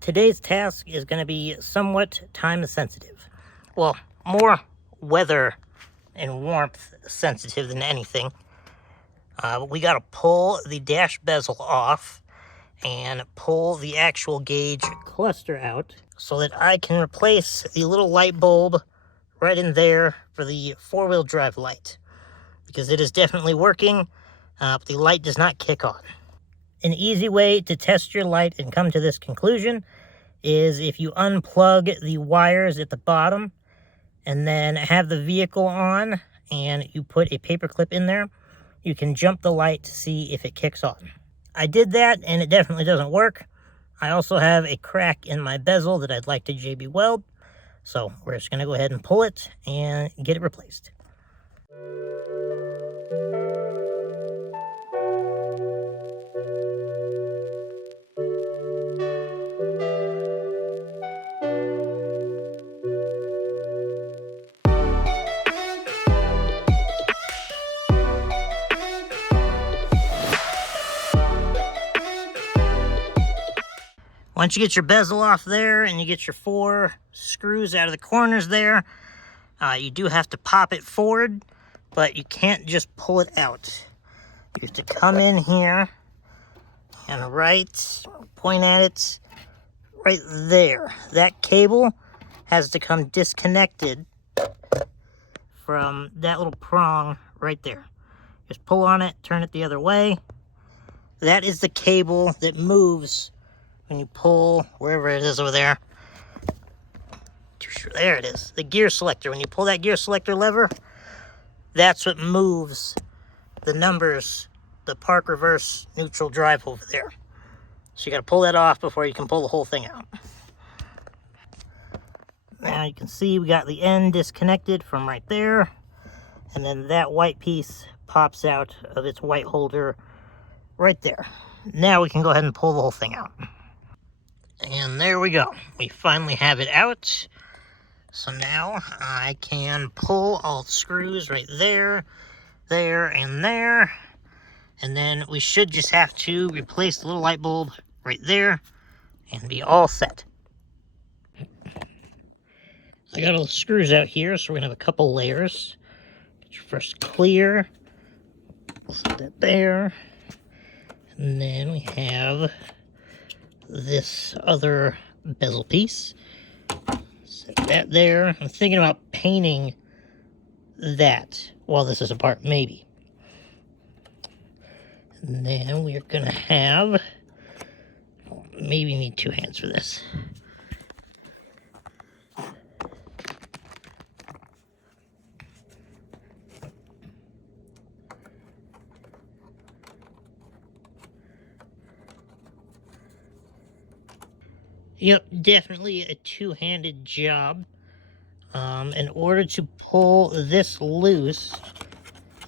Today's task is going to be somewhat time sensitive. Well, more weather and warmth sensitive than anything. We got to pull the dash bezel off and pull the actual gauge cluster out so that I can replace the little light bulb right in there for the four-wheel drive light, because it is definitely working, but the light does not kick on. An easy way to test your light and come to this conclusion is if you unplug the wires at the bottom and then have the vehicle on and you put a paper clip in there, you can jump the light to see if it kicks on. I did that and it definitely doesn't work. I also have a crack in my bezel that I'd like to JB weld, so we're just going to go ahead and pull it and get it replaced. Once you get your bezel off there and you get your 4 screws out of the corners there, you do have to pop it forward, but you can't just pull it out. You have to come in here and point at it right there. That cable has to come disconnected from that little prong right there. Just pull on it, turn it the other way. That is the cable that moves when you pull wherever it is over there. There it is, the gear selector. When you pull that gear selector lever, that's what moves the numbers, the park, reverse, neutral, drive over there. So you got to pull that off before you can pull the whole thing out. Now you can see we got the end disconnected from right there, and then that white piece pops out of its white holder right there. Now we can go ahead and pull the whole thing out. And there we go. We finally have it out. So now I can pull all the screws right there, there, and there. And then we should just have to replace the little light bulb right there and be all set. I got all the screws out here, so we're going to have a couple layers. Get your first clear. Set that there. And then we have this other bezel piece. Set that there. I'm thinking about painting that while this is apart, maybe. And then we're gonna have, maybe need 2 hands for this. Yep, definitely a 2-handed job. In order to pull this loose,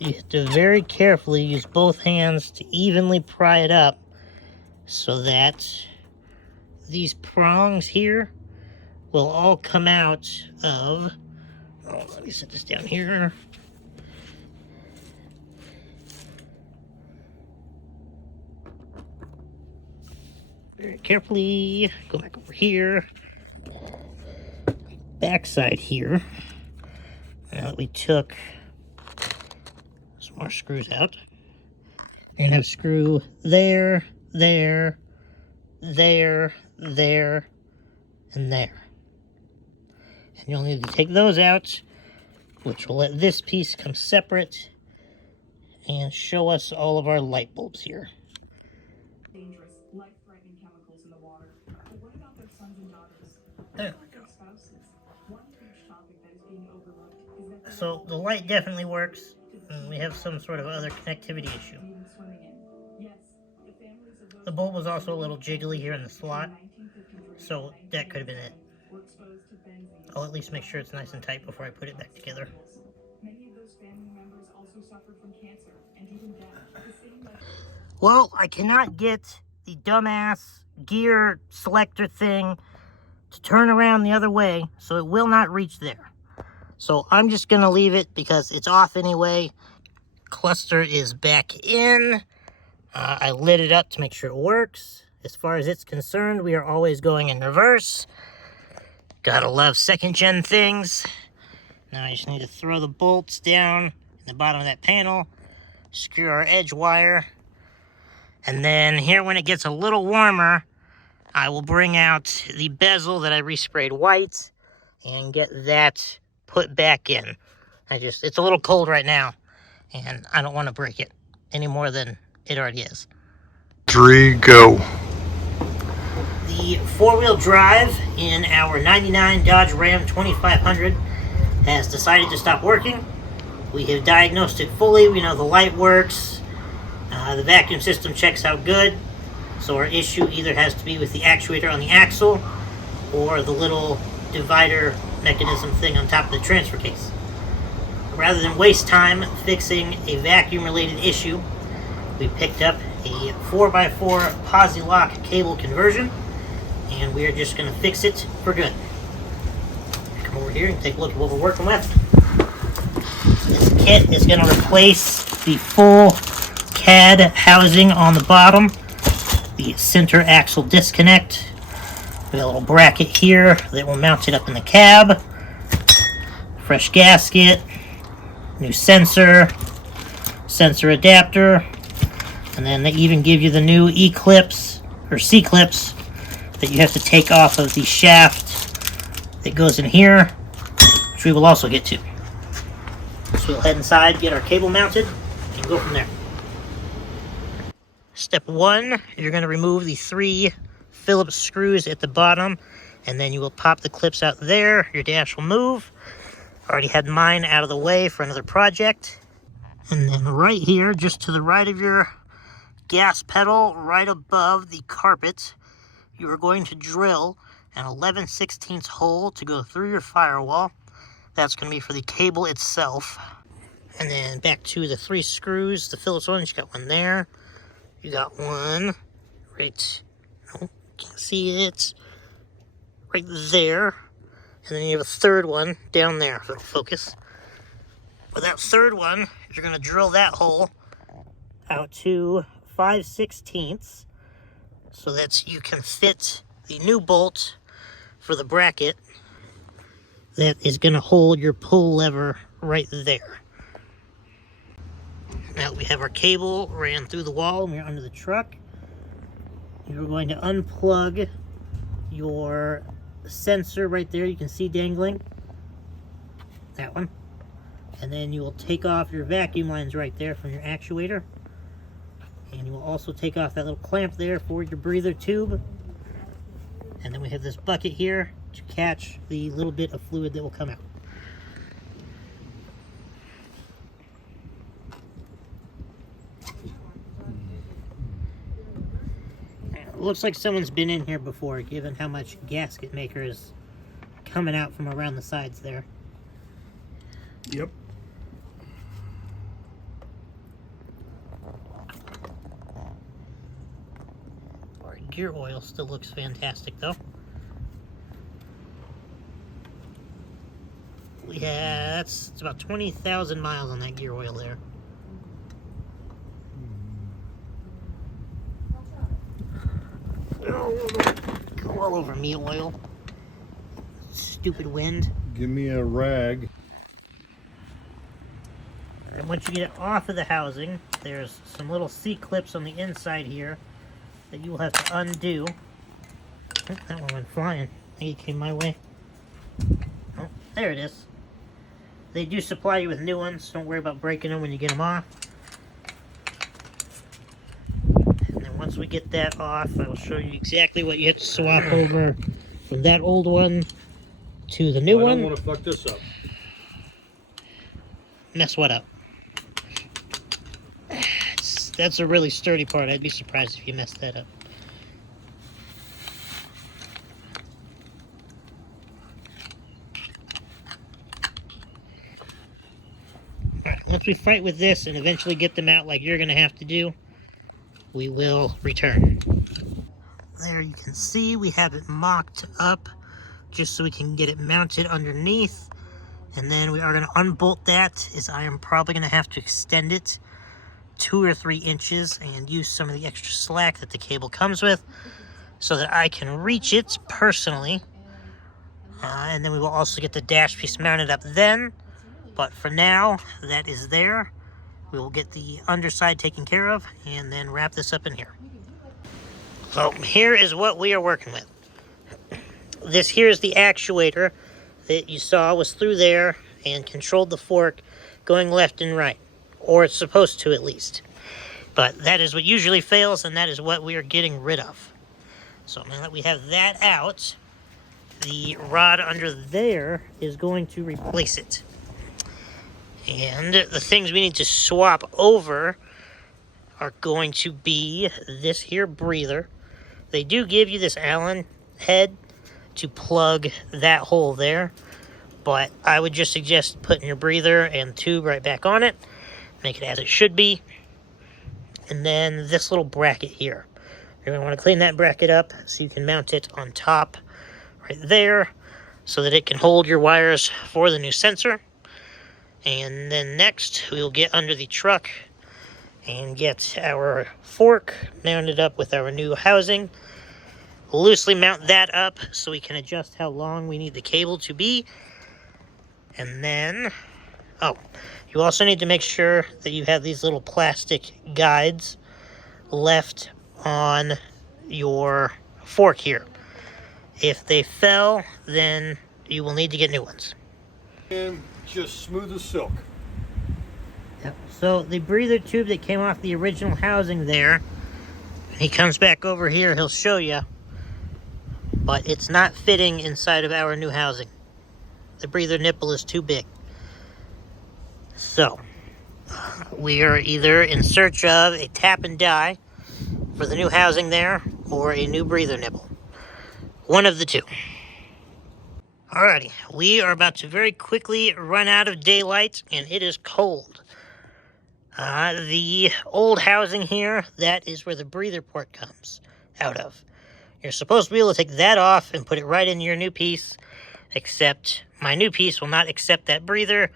you have to very carefully use both hands to evenly pry it up so that these prongs here will all come out of, let me set this down here. Very carefully, go back over here, backside here. Now that we took some more screws out, you're gonna have a screw there, there, there, there, and there. And you'll need to take those out, which will let this piece come separate and show us all of our light bulbs here. Dangerous, life-threatening chemicals in the water. But what about their sons and daughters? There we go. Spouses. One huge topic that is being overlooked is that So the light definitely works, and we have some sort of other connectivity issue. The bulb was also a little jiggly here in the slot, so that could have been it. I'll at least make sure it's nice and tight before I put it back together. Many of those family members also suffered from cancer and even death. Well, I cannot get the dumbass gear selector thing to turn around the other way, so it will not reach there. So I'm just going to leave it because it's off anyway. Cluster is back in. I lit it up to make sure it works. As far as it's concerned, we are always going in reverse. Gotta love second-gen things. Now I just need to throw the bolts down in the bottom of that panel, screw our edge wire, and then here when it gets a little warmer, I will bring out the bezel that I resprayed white and get that put back in. It's a little cold right now, and I don't want to break it any more than it already is. 3, go. The four-wheel drive in our 99 Dodge Ram 2500 has decided to stop working. We have diagnosed it fully. We know the light works. The vacuum system checks out good. So our issue either has to be with the actuator on the axle or the little divider mechanism thing on top of the transfer case. Rather than waste time fixing a vacuum-related issue, we picked up a 4x4 Posi-Lock cable conversion, and we are just going to fix it for good. Come over here and take a look at what we're working with. This kit is going to replace the full CAD housing on the bottom, the center axle disconnect. We got a little bracket here that will mount it up in the cab. Fresh gasket, new sensor adapter, and then they even give you the new E-clips or C-clips that you have to take off of the shaft that goes in here, which we will also get to. So we'll head inside, get our cable mounted, and go from there. Step 1, you're going to remove the 3 Phillips screws at the bottom, and then you will pop the clips out there. Your dash will move. Already had mine out of the way for another project. And then right here, just to the right of your gas pedal, right above the carpet, you are going to drill an 11/16 hole to go through your firewall. That's going to be for the cable itself. And then back to the 3 screws, the Phillips ones, you got one there. You got one right, oh, can't see it, right there. And then you have a third one down there, if it'll focus. With that third one, you're going to drill that hole out to 5/16 so that you can fit the new bolt for the bracket that is going to hold your pull lever right there. Now we have our cable ran through the wall and we're under the truck. You're going to unplug your sensor right there, you can see dangling. That one. And then you will take off your vacuum lines right there from your actuator. And you will also take off that little clamp there for your breather tube. And then we have this bucket here to catch the little bit of fluid that will come out. It looks like someone's been in here before, given how much gasket maker is coming out from around the sides there. Yep. Our gear oil still looks fantastic though. It's about 20,000 miles on that gear oil there. Go all over me, oil. Stupid wind. Give me a rag. And once you get it off of the housing, there's some little C-clips on the inside here that you will have to undo. Oh, that one went flying. I think it came my way. Oh, there it is. They do supply you with new ones, so don't worry about breaking them when you get them off. And then once we get that off, I will show you exactly what you have to swap over from that old one to the new one. I don't want to fuck this up. Mess what up? That's a really sturdy part. I'd be surprised if you messed that up. Alright, once we fight with this and eventually get them out like you're going to have to do, we will return. There you can see we have it mocked up just so we can get it mounted underneath. And then we are going to unbolt that, as I am probably going to have to extend it 2 or 3 inches and use some of the extra slack that the cable comes with so that I can reach it personally. And then we will also get the dash piece mounted up then. But for now, that is there. We will get the underside taken care of and then wrap this up in here. So here is what we are working with. This here is the actuator that you saw was through there and controlled the fork going left and right. Or it's supposed to, at least. But that is what usually fails, and that is what we are getting rid of. So now that we have that out, the rod under there is going to replace it. And the things we need to swap over are going to be this here breather. They do give you this Allen head to plug that hole there, but I would just suggest putting your breather and tube right back on it. Make it as it should be. And then this little bracket here. You're going to want to clean that bracket up so you can mount it on top right there so that it can hold your wires for the new sensor. And then next, we'll get under the truck and get our fork mounted up with our new housing. Loosely mount that up so we can adjust how long we need the cable to be. And then, you also need to make sure that you have these little plastic guides left on your fork here. If they fell, then you will need to get new ones. And just smooth as silk. Yep. So the breather tube that came off the original housing there, he comes back over here, he'll show you, but it's not fitting inside of our new housing. The breather nipple is too big. So, we are either in search of a tap and die for the new housing there, or a new breather nipple. One of the two. Alrighty, we are about to very quickly run out of daylight, and it is cold. The old housing here, that is where the breather port comes out of. You're supposed to be able to take that off and put it right in your new piece, except my new piece will not accept that breather.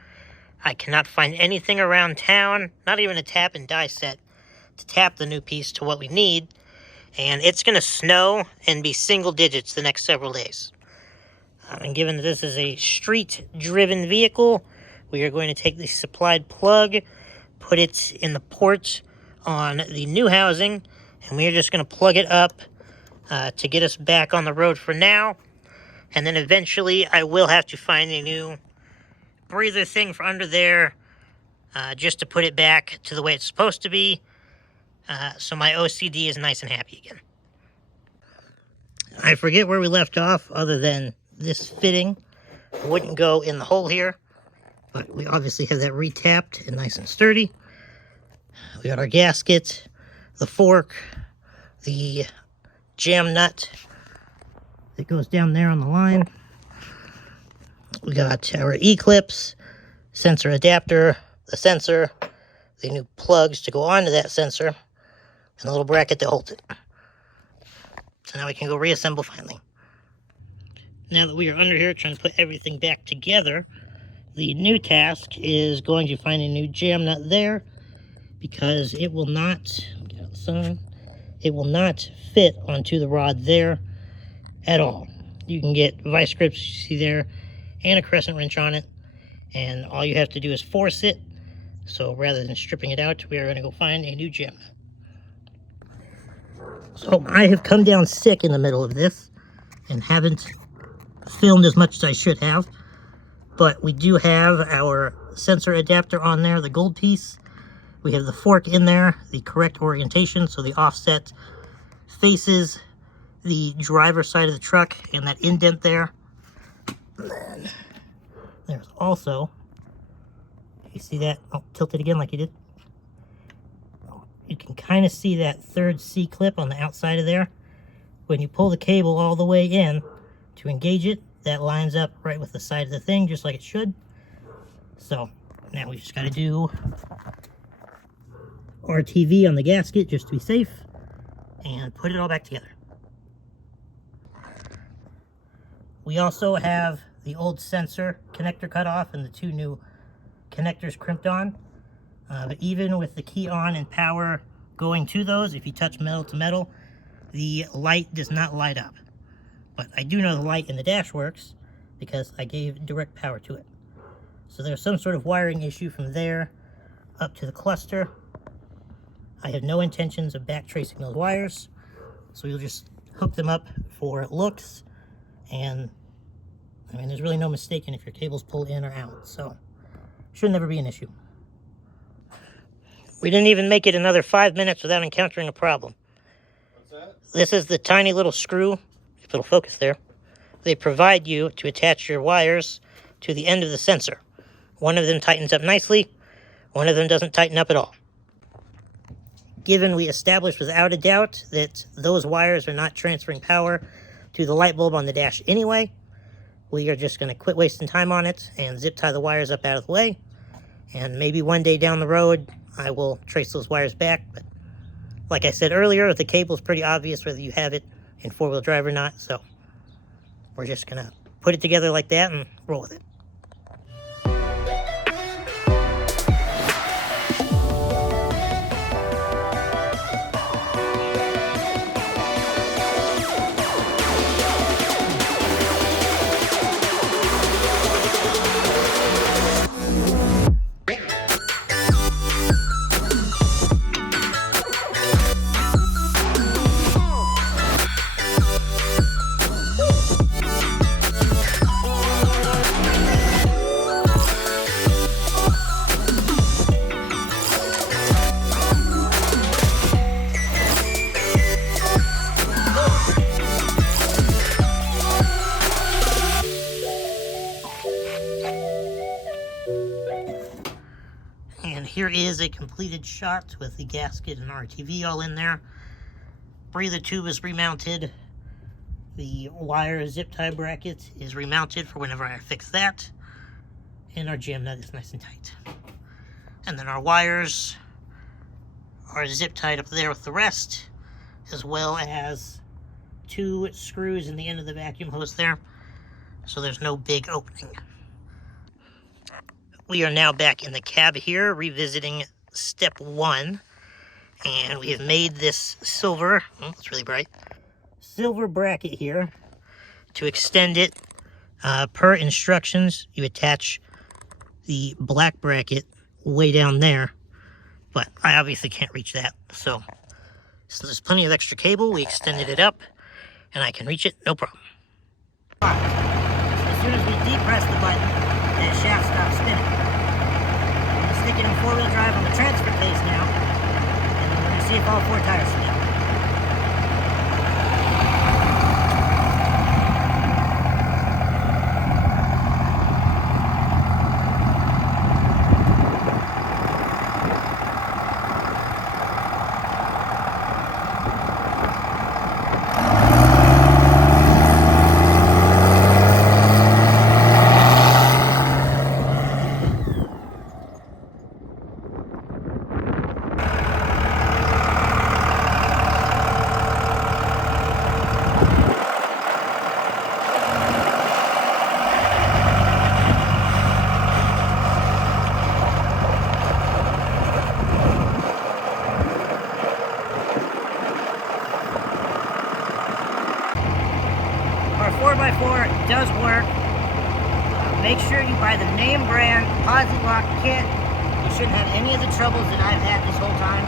I cannot find anything around town, not even a tap and die set, to tap the new piece to what we need, and it's going to snow and be single digits the next several days. And given that this is a street-driven vehicle, we are going to take the supplied plug, put it in the port on the new housing, and we are just going to plug it up to get us back on the road for now. And then eventually I will have to find a new breather thing for under there just to put it back to the way it's supposed to be, so my OCD is nice and happy again. I forget where we left off other than this fitting wouldn't go in the hole here, but we obviously have that retapped and nice and sturdy. We got our gasket, the fork, the jam nut that goes down there on the line. We got our E-clips, sensor adapter, the sensor, the new plugs to go onto that sensor, and the little bracket that holds it. So now we can go reassemble finally. Now that we are under here trying to put everything back together, the new task is going to find a new jam nut there, because it will not, get out the sun, it will not fit onto the rod there at all. You can get vice grips, you see there, and a crescent wrench on it, and all you have to do is force it. So rather than stripping it out, we are going to go find a new jam nut. So I have come down sick in the middle of this and haven't filmed as much as I should have, but we do have our sensor adapter on there, the gold piece. We have the fork in there, the correct orientation, so the offset faces the driver's side of the truck and that indent there. And then there's also, you see that? Oh, tilt it again like you did. You can kind of see that third C-clip on the outside of there. When you pull the cable all the way in to engage it, that lines up right with the side of the thing, just like it should. So now we just got to do RTV on the gasket just to be safe and put it all back together. We also have the old sensor connector cut off and the two new connectors crimped on. But even with the key on and power going to those, if you touch metal to metal, the light does not light up. But I do know the light in the dash works because I gave direct power to it. So there's some sort of wiring issue from there up to the cluster. I have no intentions of back tracing those wires, so we'll just hook them up for looks. And I mean, there's really no mistaking if your cables pull in or out, so should never be an issue. We didn't even make it another 5 minutes without encountering a problem. What's that? This is the tiny little screw, if it'll focus there, they provide you to attach your wires to the end of the sensor. One of them tightens up nicely, one of them doesn't tighten up at all. Given we established without a doubt that those wires are not transferring power to the light bulb on the dash anyway, we are just going to quit wasting time on it and zip tie the wires up out of the way. And maybe one day down the road, I will trace those wires back. But like I said earlier, the cable's pretty obvious whether you have it in four-wheel drive or not. So we're just going to put it together like that and roll with it. And here is a completed shot with the gasket and RTV all in there. Breather tube is remounted. The wire zip tie bracket is remounted for whenever I fix that. And our jam nut is nice and tight. And then our wires are zip tied up there with the rest, as well as 2 screws in the end of the vacuum hose there. So there's no big opening. We are now back in the cab here, revisiting step 1. And we have made this silver, it's really bright, silver bracket here. To extend it, per instructions, you attach the black bracket way down there. But I obviously can't reach that. So there's plenty of extra cable. We extended it up, and I can reach it, no problem. As soon as we depress the button, the shaft stops spinning. I'm going to stick it in four-wheel drive on the transfer case now, and then we're going to see if all 4 tires spin. Our 4x4 does work. Make sure you buy the name brand Posi-Lock kit. You shouldn't have any of the troubles that I've had this whole time.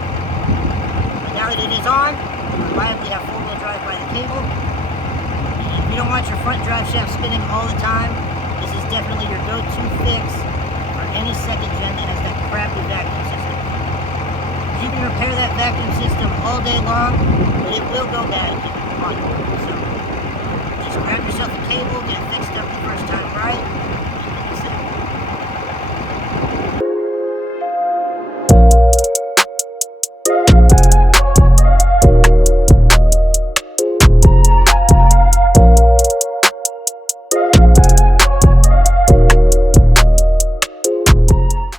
But now that it is on, you reliably have four-wheel drive by the cable. And if you don't want your front drive shaft spinning all the time, this is definitely your go-to fix for any second gen that has that crappy vacuum system. You can repair that vacuum system all day long, but it will go bad if you on it. So grab yourself a cable, get it fixed up the first time right,